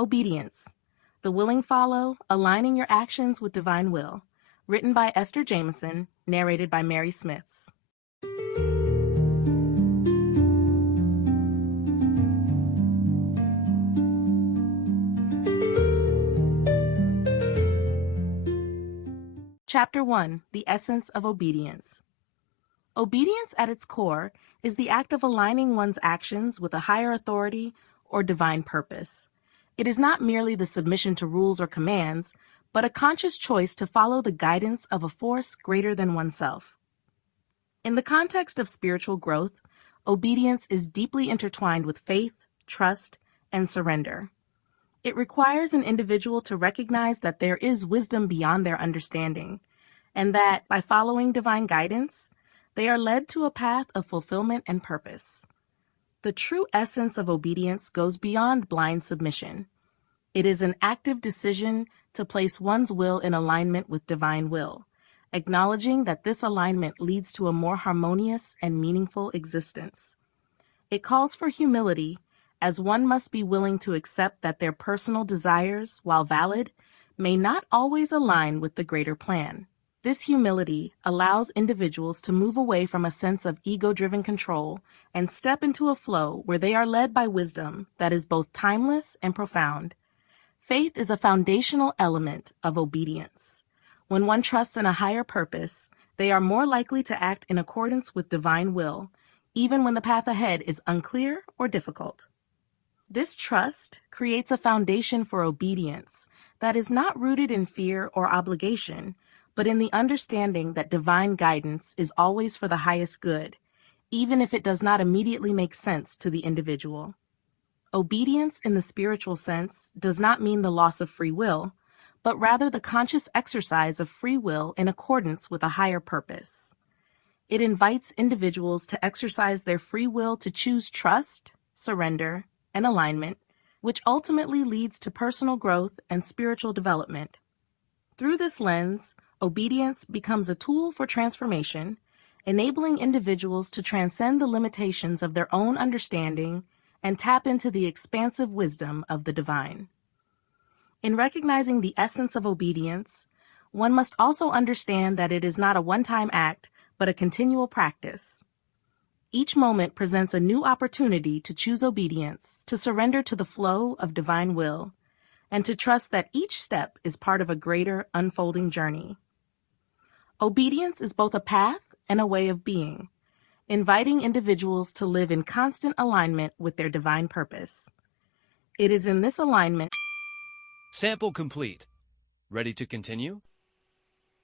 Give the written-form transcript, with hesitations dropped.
Obedience. The Willing Follow, Aligning Your Actions with Divine Will. Written by Esther Jameson, narrated by Mary Smiths. Chapter 1. The Essence of Obedience. Obedience at its core is the act of aligning one's actions with a higher authority or divine purpose. It is not merely the submission to rules or commands, but a conscious choice to follow the guidance of a force greater than oneself. In the context of spiritual growth, obedience is deeply intertwined with faith, trust, and surrender. It requires an individual to recognize that there is wisdom beyond their understanding, and that, by following divine guidance, they are led to a path of fulfillment and purpose. The true essence of obedience goes beyond blind submission. It is an active decision to place one's will in alignment with divine will, acknowledging that this alignment leads to a more harmonious and meaningful existence. It calls for humility, as one must be willing to accept that their personal desires, while valid, may not always align with the greater plan. This humility allows individuals to move away from a sense of ego-driven control and step into a flow where they are led by wisdom that is both timeless and profound. Faith is a foundational element of obedience. When one trusts in a higher purpose, they are more likely to act in accordance with divine will, even when the path ahead is unclear or difficult. This trust creates a foundation for obedience that is not rooted in fear or obligation, but in the understanding that divine guidance is always for the highest good, even if it does not immediately make sense to the individual. Obedience in the spiritual sense does not mean the loss of free will, but rather the conscious exercise of free will in accordance with a higher purpose. It invites individuals to exercise their free will to choose trust, surrender, and alignment, which ultimately leads to personal growth and spiritual development. Through this lens, obedience becomes a tool for transformation, enabling individuals to transcend the limitations of their own understanding and tap into the expansive wisdom of the divine. In recognizing the essence of obedience, one must also understand that it is not a one-time act, but a continual practice. Each moment presents a new opportunity to choose obedience, to surrender to the flow of divine will, and to trust that each step is part of a greater unfolding journey. Obedience is both a path and a way of being, inviting individuals to live in constant alignment with their divine purpose. It is in this alignment. Sample complete. Ready to continue?